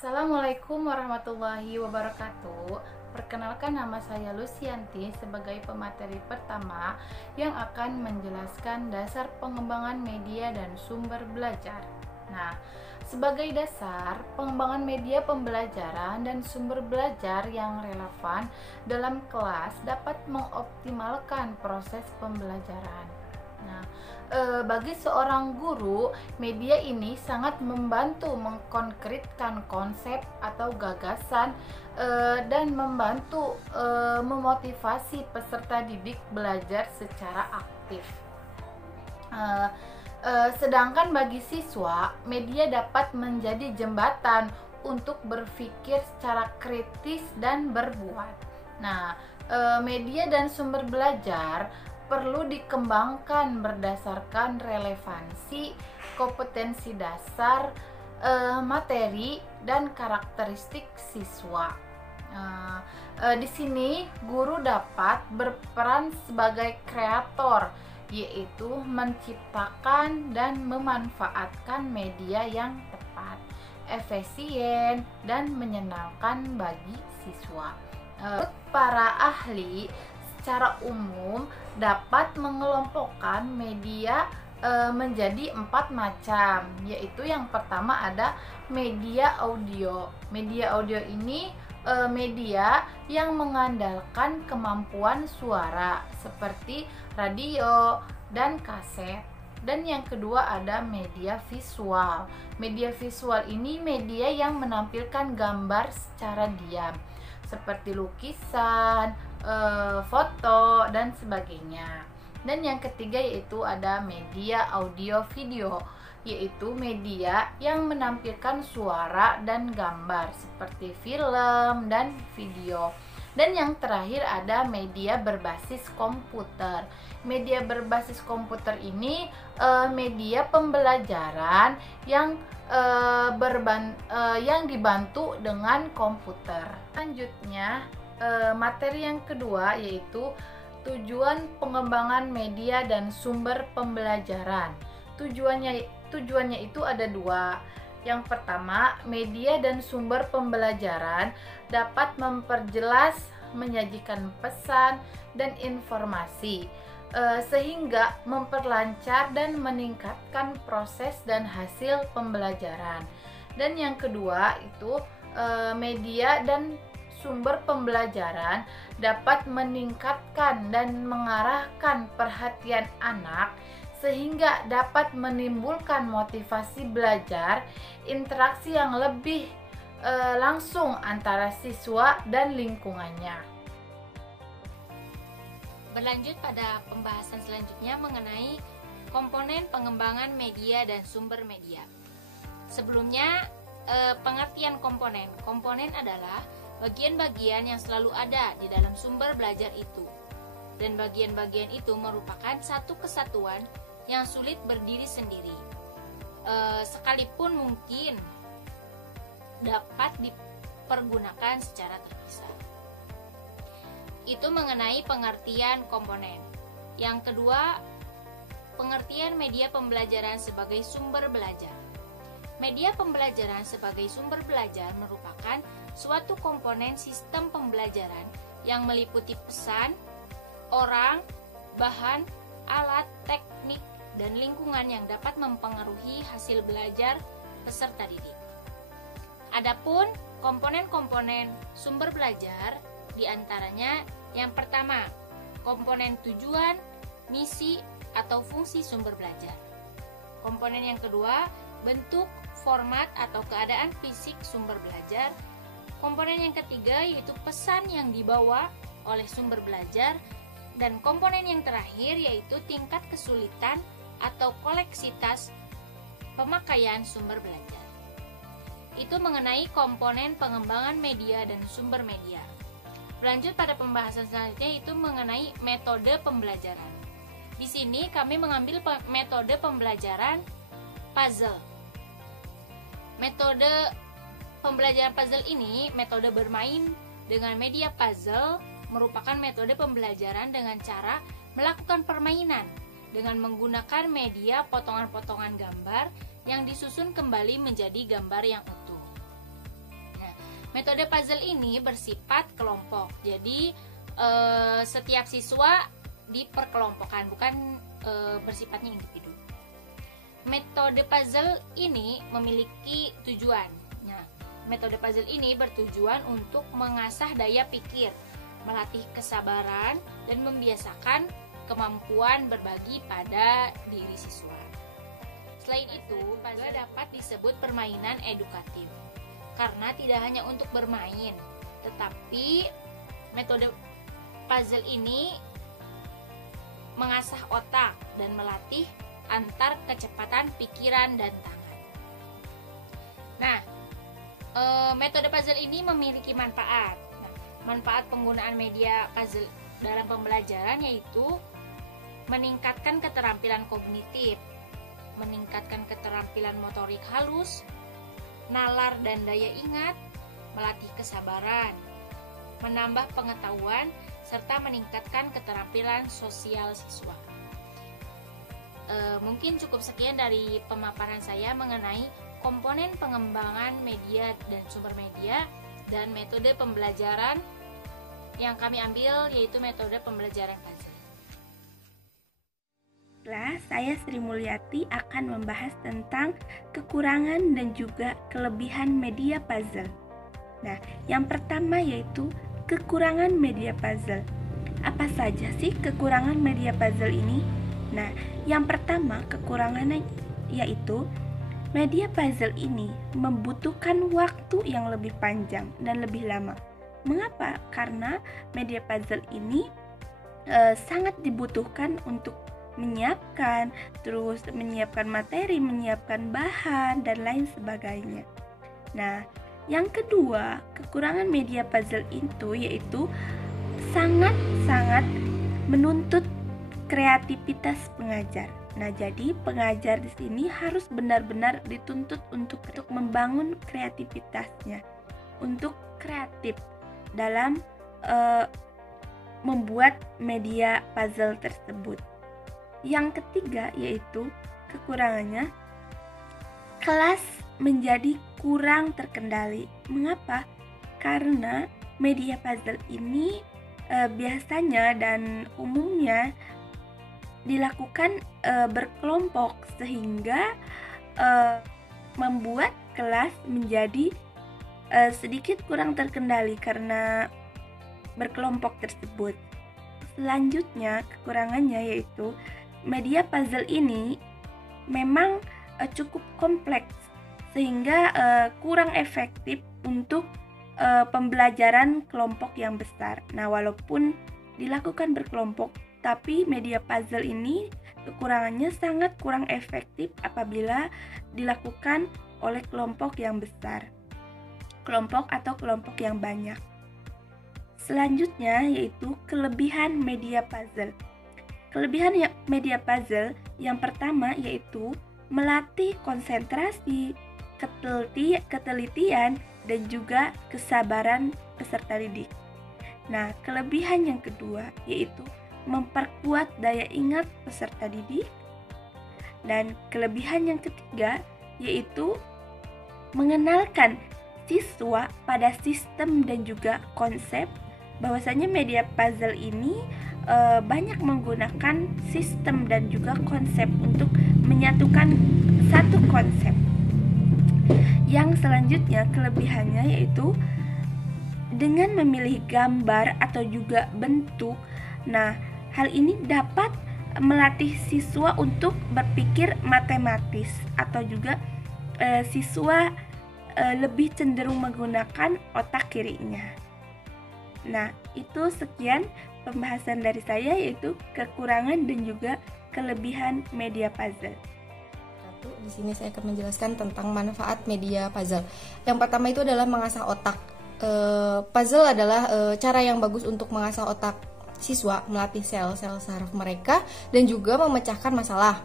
Assalamualaikum warahmatullahi wabarakatuh. Perkenalkan, nama saya Lucianti sebagai pemateri pertama yang akan menjelaskan dasar pengembangan media dan sumber belajar. Nah, sebagai dasar pengembangan media pembelajaran dan sumber belajar yang relevan dalam kelas dapat mengoptimalkan proses pembelajaran. Nah, bagi seorang guru, media ini sangat membantu mengkonkretkan konsep atau gagasan dan membantu memotivasi peserta didik belajar secara aktif. Sedangkan bagi siswa, media dapat menjadi jembatan untuk berpikir secara kritis dan berbuat. Nah, media dan sumber belajar perlu dikembangkan berdasarkan relevansi, kompetensi dasar, materi, dan karakteristik siswa. Di sini guru dapat berperan sebagai kreator, yaitu menciptakan dan memanfaatkan media yang tepat, efisien, dan menyenangkan bagi siswa. Para ahli secara umum dapat mengelompokkan media menjadi 4 macam, yaitu yang pertama ada media audio. Media audio ini media yang mengandalkan kemampuan suara seperti radio dan kaset. Dan yang kedua ada media visual. Media visual ini media yang menampilkan gambar secara diam seperti lukisan, foto, dan sebagainya. Dan yang ketiga yaitu ada media audio video, yaitu media yang menampilkan suara dan gambar seperti film dan video. Dan yang terakhir ada media berbasis komputer. Media berbasis komputer ini media pembelajaran yang dibantu dengan komputer. Selanjutnya, materi yang kedua yaitu tujuan pengembangan media dan sumber pembelajaran. Tujuannya itu ada 2. Yang pertama, media dan sumber pembelajaran dapat memperjelas, menyajikan pesan dan informasi, sehingga memperlancar dan meningkatkan proses dan hasil pembelajaran. Dan yang kedua itu media dan sumber pembelajaran dapat meningkatkan dan mengarahkan perhatian anak sehingga dapat menimbulkan motivasi belajar, interaksi yang lebih langsung antara siswa dan lingkungannya. Berlanjut pada pembahasan selanjutnya mengenai komponen pengembangan media dan sumber media. Sebelumnya, pengertian komponen. Komponen adalah bagian-bagian yang selalu ada di dalam sumber belajar itu. Dan bagian-bagian itu merupakan satu kesatuan yang sulit berdiri sendiri. Sekalipun mungkin dapat dipergunakan secara terpisah. Itu mengenai pengertian komponen. Yang kedua, pengertian media pembelajaran sebagai sumber belajar. Media pembelajaran sebagai sumber belajar merupakan suatu komponen sistem pembelajaran yang meliputi pesan, orang, bahan, alat, teknik, dan lingkungan yang dapat mempengaruhi hasil belajar peserta didik. Adapun komponen-komponen sumber belajar diantaranya yang pertama, komponen tujuan, misi, atau fungsi sumber belajar. Komponen yang kedua, bentuk, format, atau keadaan fisik sumber belajar. Komponen yang ketiga yaitu pesan yang dibawa oleh sumber belajar. Dan komponen yang terakhir yaitu tingkat kesulitan atau kompleksitas pemakaian sumber belajar. Itu mengenai komponen pengembangan media dan sumber media. Berlanjut pada pembahasan selanjutnya itu mengenai metode pembelajaran. Di sini kami mengambil metode pembelajaran puzzle. Metode pembelajaran puzzle ini, metode bermain dengan media puzzle, merupakan metode pembelajaran dengan cara melakukan permainan dengan menggunakan media potongan-potongan gambar yang disusun kembali menjadi gambar yang utuh. Metode puzzle ini bersifat kelompok. Jadi setiap siswa diperkelompokkan, bukan bersifatnya individu. Metode puzzle ini memiliki tujuan. Nah, metode puzzle ini bertujuan untuk mengasah daya pikir, melatih kesabaran, dan membiasakan kemampuan berbagi pada diri siswa. Selain itu, puzzle dapat disebut permainan edukatif karena tidak hanya untuk bermain, tetapi metode puzzle ini mengasah otak dan melatih antar kecepatan pikiran dan tangan. Nah, metode puzzle ini memiliki manfaat. Nah, manfaat penggunaan media puzzle dalam pembelajaran yaitu meningkatkan keterampilan kognitif, meningkatkan keterampilan motorik halus, nalar dan daya ingat, melatih kesabaran, menambah pengetahuan, serta meningkatkan keterampilan sosial siswa. Mungkin cukup sekian dari pemaparan saya mengenai komponen pengembangan media dan sumber media dan metode pembelajaran yang kami ambil, yaitu metode pembelajaran puzzle. Saya Sri Mulyati akan membahas tentang kekurangan dan juga kelebihan media puzzle. Nah, yang pertama yaitu kekurangan media puzzle. Apa saja sih kekurangan media puzzle ini? Nah, yang pertama kekurangannya yaitu media puzzle ini membutuhkan waktu yang lebih panjang dan lebih lama. Mengapa? Karena media puzzle ini sangat dibutuhkan untuk menyiapkan materi, menyiapkan bahan, dan lain sebagainya. Nah, yang kedua, kekurangan media puzzle itu yaitu sangat-sangat menuntut kreativitas pengajar. Nah, jadi pengajar di sini harus benar-benar dituntut untuk membangun kreativitasnya, untuk kreatif dalam membuat media puzzle tersebut. Yang ketiga yaitu kekurangannya, kelas menjadi kurang terkendali. Mengapa? Karena media puzzle ini biasanya dan umumnya dilakukan berkelompok sehingga membuat kelas menjadi sedikit kurang terkendali karena berkelompok tersebut. Selanjutnya kekurangannya yaitu media puzzle ini memang cukup kompleks sehingga kurang efektif untuk pembelajaran kelompok yang besar. Nah, walaupun dilakukan berkelompok, tapi media puzzle ini kekurangannya sangat kurang efektif apabila dilakukan oleh kelompok yang besar, kelompok atau kelompok yang banyak. Selanjutnya yaitu kelebihan media puzzle. Kelebihan media puzzle yang pertama yaitu melatih konsentrasi, ketelitian, dan juga kesabaran peserta didik. Nah, kelebihan yang kedua yaitu memperkuat daya ingat peserta didik. Dan kelebihan yang ketiga yaitu mengenalkan siswa pada sistem dan juga konsep. Bahwasanya media puzzle ini banyak menggunakan sistem dan juga konsep untuk menyatukan satu konsep. Yang selanjutnya kelebihannya yaitu dengan memilih gambar atau juga bentuk. Nah, hal ini dapat melatih siswa untuk berpikir matematis atau juga siswa lebih cenderung menggunakan otak kirinya. Nah, itu sekian pembahasan dari saya yaitu kekurangan dan juga kelebihan media puzzle. Di sini saya akan menjelaskan tentang manfaat media puzzle. Yang pertama itu adalah mengasah otak. Puzzle adalah cara yang bagus untuk mengasah otak siswa, melatih sel-sel saraf mereka dan juga memecahkan masalah.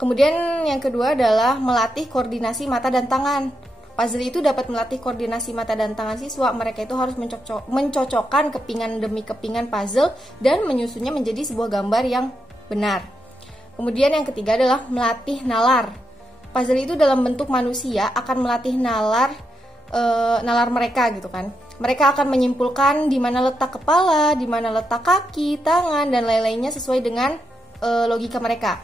Kemudian yang kedua adalah melatih koordinasi mata dan tangan. Puzzle itu dapat melatih koordinasi mata dan tangan siswa. Mereka itu harus mencocokkan kepingan demi kepingan puzzle dan menyusunnya menjadi sebuah gambar yang benar. Kemudian yang ketiga adalah melatih nalar. Puzzle itu dalam bentuk manusia akan melatih nalar nalar mereka gitu kan. Mereka akan menyimpulkan di mana letak kepala, di mana letak kaki, tangan, dan lain-lainnya sesuai dengan logika mereka.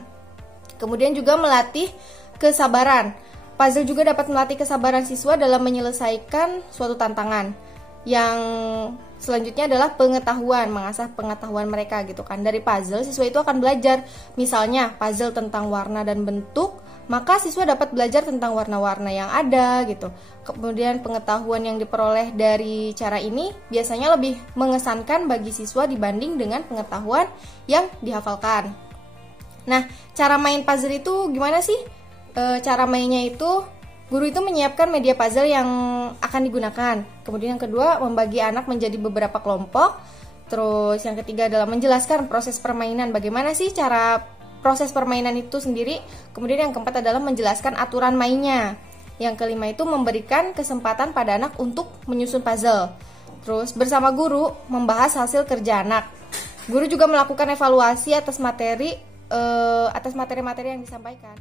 Kemudian juga melatih kesabaran. Puzzle juga dapat melatih kesabaran siswa dalam menyelesaikan suatu tantangan. Yang selanjutnya adalah pengetahuan, mengasah pengetahuan mereka gitu kan. Dari puzzle siswa itu akan belajar, misalnya puzzle tentang warna dan bentuk, maka siswa dapat belajar tentang warna-warna yang ada gitu. Kemudian pengetahuan yang diperoleh dari cara ini biasanya lebih mengesankan bagi siswa dibanding dengan pengetahuan yang dihafalkan. Nah, cara main puzzle itu gimana sih? Cara mainnya itu guru itu menyiapkan media puzzle yang akan digunakan. Kemudian yang kedua, membagi anak menjadi beberapa kelompok. Terus yang ketiga adalah menjelaskan proses permainan. Bagaimana sih cara proses permainan itu sendiri. Kemudian yang keempat adalah menjelaskan aturan mainnya. Yang kelima itu memberikan kesempatan pada anak untuk menyusun puzzle. Terus bersama guru membahas hasil kerja anak. Guru juga melakukan evaluasi atas materi-materi yang disampaikan.